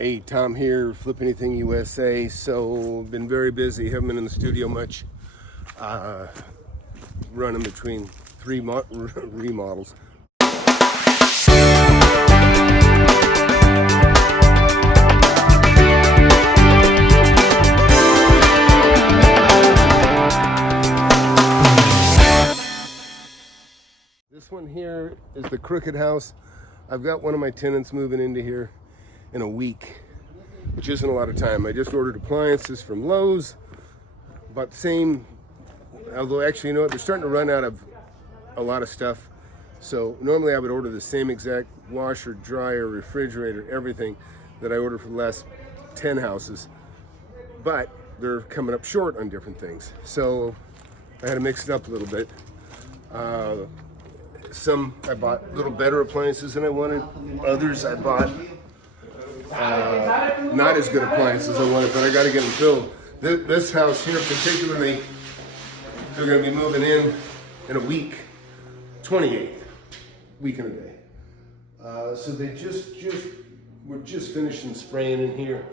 Hey, Tom here, FlipAnythingUSA. So, been very busy, haven't been in the studio much. Running between three remodels. This one here is the Crooked House. I've got one of my tenants moving into here in a week, which isn't a lot of time. I just ordered appliances from Lowe's, about the same, although actually, you know what, they're starting to run out of a lot of stuff. So normally I would order the same exact washer, dryer, refrigerator, everything that I ordered for the last 10 houses, but they're coming up short on different things. So I had to mix it up a little bit. Some I bought a little better appliances than I wanted. Others I bought not as good appliances as I wanted, but I got to get them filled. This house here particularly, they're going to be moving in a week, 28th, week and a day. So they we're just finishing spraying in here.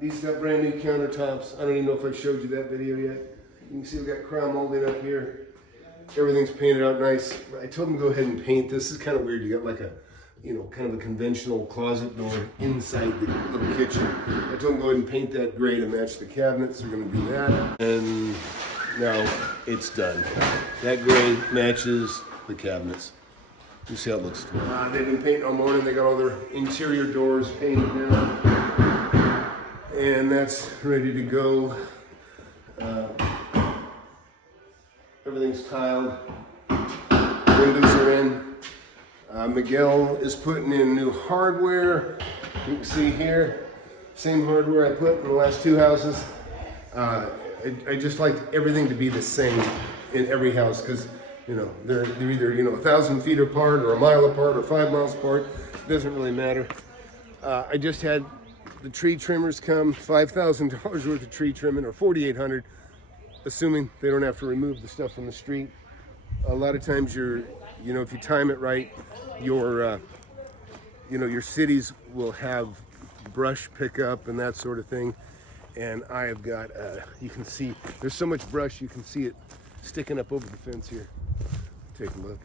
These got brand new countertops. I don't even know if I showed you that video yet. You can see we got crown molding up here. Everything's painted out nice. I told them to go ahead and paint this. This is kind of weird. You got like a, you know, kind of a conventional closet door inside the little kitchen. I told them to go ahead and paint that gray to match the cabinets. They're going to do that. And now it's done. That gray matches the cabinets. You see how it looks. They've been painting all morning. They got all their interior doors painted now. And that's ready to go. Everything's tiled, windows are in. Miguel is putting in new hardware. You can see here, same hardware I put in the last two houses. I just like everything to be the same in every house because, you know, they're either, you know, 1,000 feet apart or a mile apart or 5 miles apart. It doesn't really matter. I just had the tree trimmers come, $5,000 worth of tree trimming, or $4,800. Assuming they don't have to remove the stuff from the street. A lot of times you know, if you time it right, your cities will have brush pickup and that sort of thing. And I have got, you can see, there's so much brush, you can see it sticking up over the fence here. Take a look.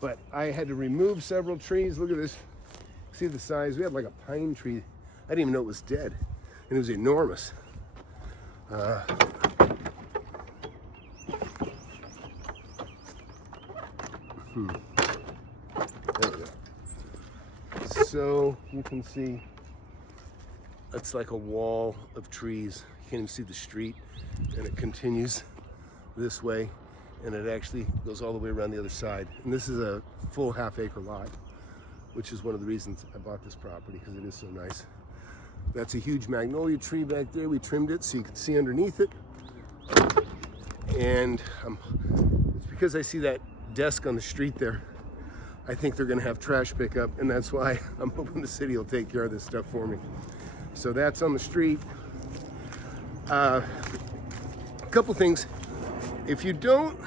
But I had to remove several trees. Look at this. See the size? We had like a pine tree. I didn't even know it was dead. And it was enormous. There we go. So you can see it's like a wall of trees. You can't even see the street, and it continues this way, and it actually goes all the way around the other side. And this is a full half-acre lot, which is one of the reasons I bought this property, because it is so nice. That's a huge magnolia tree back there. We trimmed it so you can see underneath it. And it's because I see that desk on the street there. I think they're going to have trash pickup, and that's why I'm hoping the city will take care of this stuff for me. So that's on the street. A couple things. If you don't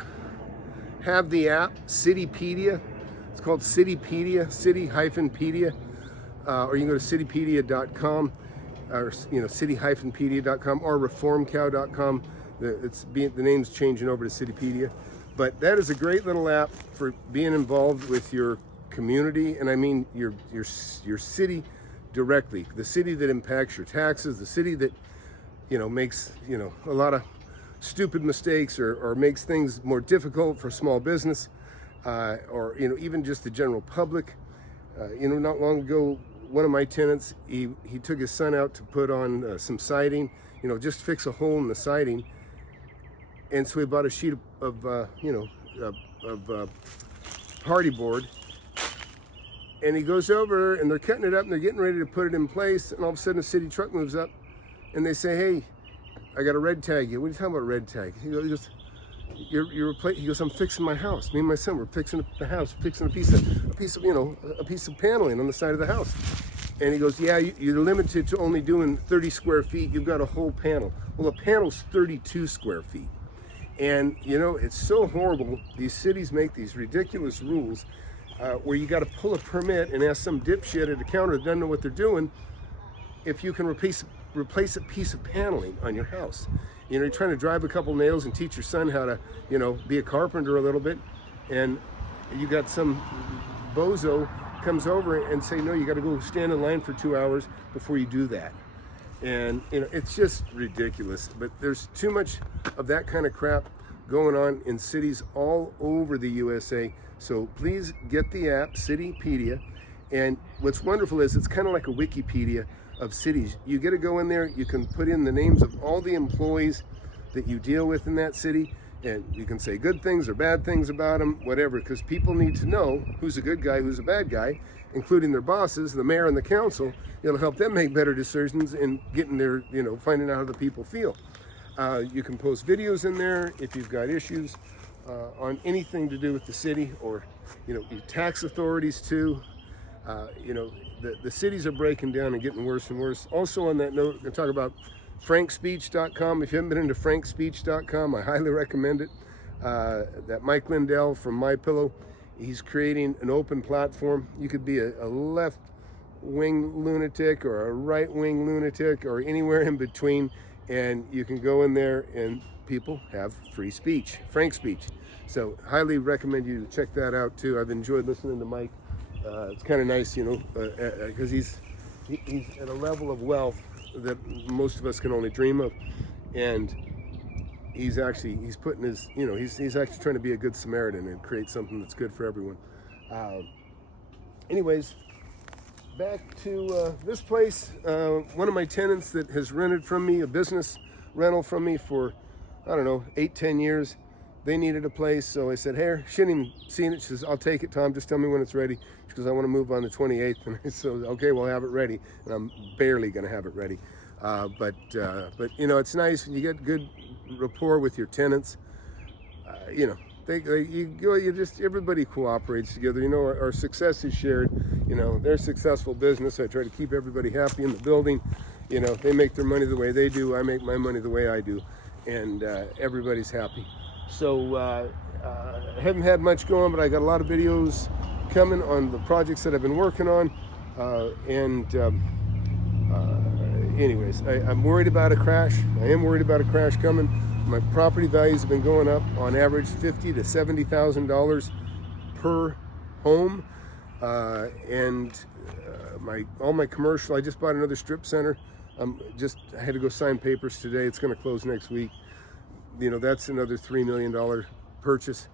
have the app City-Pedia, it's called City-Pedia, City-Pedia, or you can go to City-Pedia.com, or City-Pedia.com, or ReformCOW.com. The name's changing over to City-Pedia. But that is a great little app for being involved with your community, and I mean your city directly. The city that impacts your taxes, the city that, you know, makes, you know, a lot of stupid mistakes or makes things more difficult for small business, or, you know, even just the general public. You know, not long ago, one of my tenants, he took his son out to put on some siding, you know, just fix a hole in the siding. And so we bought a sheet of party board, and he goes over and they're cutting it up and they're getting ready to put it in place, and all of a sudden a city truck moves up and they say, "Hey, I got a red tag." What are you talking about, red tag? He goes, he goes, "I'm fixing my house. Me and my son, we're fixing the house, fixing a piece of paneling on the side of the house." And he goes, "Yeah, you're limited to only doing 30 square feet. You've got a whole panel." Well, the panel's 32 square feet. And, you know, it's so horrible. These cities make these ridiculous rules. where you got to pull a permit and ask some dipshit at a counter that doesn't know what they're doing if you can replace a piece of paneling on your house. You know, you're trying to drive a couple nails and teach your son how to, you know, be a carpenter a little bit, and you got some bozo comes over and say, no, you got to go stand in line for 2 hours before you do that. And you know, it's just ridiculous. But there's too much of that kind of crap going on in cities all over the USA. So please get the app, City-Pedia. And what's wonderful is it's kind of like a Wikipedia of cities. You get to go in there, you can put in the names of all the employees that you deal with in that city, and you can say good things or bad things about them, whatever, because people need to know who's a good guy, who's a bad guy, including their bosses, the mayor and the council. It'll help them make better decisions in getting their, you know, finding out how the people feel. You can post videos in there if you've got issues on anything to do with the city, or, you know, your tax authorities too. You know, the cities are breaking down and getting worse and worse. Also on that note, I talk about FrankSpeech.com. If you haven't been into FrankSpeech.com, I highly recommend it. That Mike Lindell from MyPillow, he's creating an open platform. You could be a left-wing lunatic or a right-wing lunatic or anywhere in between, and you can go in there and people have free speech, FrankSpeech. So highly recommend you check that out too. I've enjoyed listening to Mike. It's kind of nice, you know, because he's at a level of wealth that most of us can only dream of, and he's putting his, you know, he's actually trying to be a good Samaritan and create something that's good for everyone. Anyways, back to this place. One of my tenants that has rented from me, a business rental from me for, I don't know, 8-10 years. They needed a place, so I said, hey, she hadn't even seen it. She says, I'll take it, Tom, just tell me when it's ready. She goes, I want to move on the 28th. And I said, okay, we'll have it ready. And I'm barely going to have it ready. But you know, it's nice when you get good rapport with your tenants. You know, everybody cooperates together. You know, our success is shared. You know, they're successful business. I try to keep everybody happy in the building. You know, they make their money the way they do. I make my money the way I do. And everybody's happy. So I haven't had much going, but I got a lot of videos coming on the projects that I've been working on. Anyways, I'm worried about a crash. I am worried about a crash coming. My property values have been going up on average $50,000 to $70,000 per home. All my commercial, I just bought another strip center. I had to go sign papers today. It's going to close next week. You know, that's another $3 million purchase,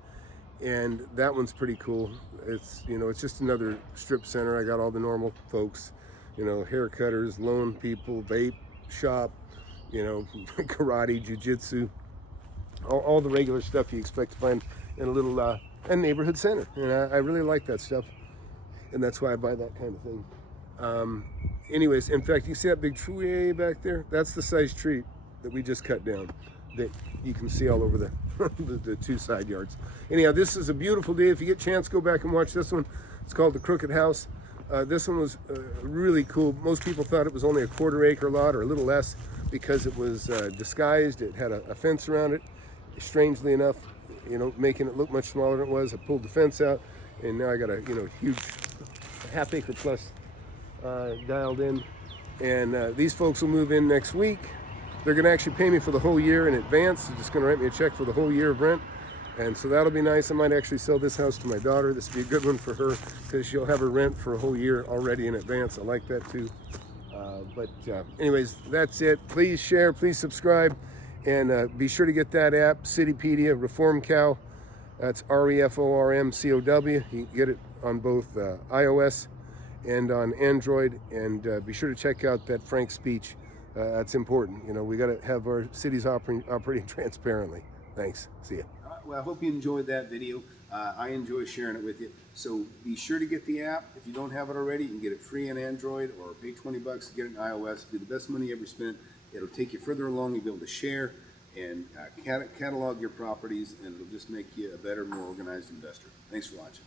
and that one's pretty cool. It's, you know, it's just another strip center. I got all the normal folks, you know, haircutters, loan people, vape shop, you know, karate, jiu-jitsu, all the regular stuff you expect to find in a little a neighborhood center. And I really like that stuff, and that's why I buy that kind of thing. Anyways, in fact, you see that big tree way back there? That's the size tree that we just cut down, that you can see all over the two side yards. Anyhow, this is a beautiful day. If you get a chance, go back and watch this one. It's called the Crooked House. This one was really cool. Most people thought it was only a 1/4 acre lot or a little less because it was disguised. It had a fence around it. Strangely enough, you know, making it look much smaller than it was. I pulled the fence out, and now I got a, you know, huge 1/2 acre plus dialed in. And these folks will move in next week. They're going to actually pay me for the whole year in advance. They're just going to write me a check for the whole year of rent. And so that'll be nice. I might actually sell this house to my daughter. This will be a good one for her because she'll have her rent for a whole year already in advance. I like that too. Anyways, that's it. Please share, please subscribe, and be sure to get that app, City-Pedia, ReformCOW. That's ReformCOW. You can get it on both iOS and on Android. And be sure to check out that FrankSpeech. That's important. You know, we got to have our cities operating transparently. Thanks. See ya. Well, I hope you enjoyed that video. I enjoy sharing it with you. So be sure to get the app. If you don't have it already, you can get it free on Android or pay $20 to get it on iOS. It'll be the best money you ever spent. It'll take you further along. You'll be able to share and catalog your properties, and it'll just make you a better, more organized investor. Thanks for watching.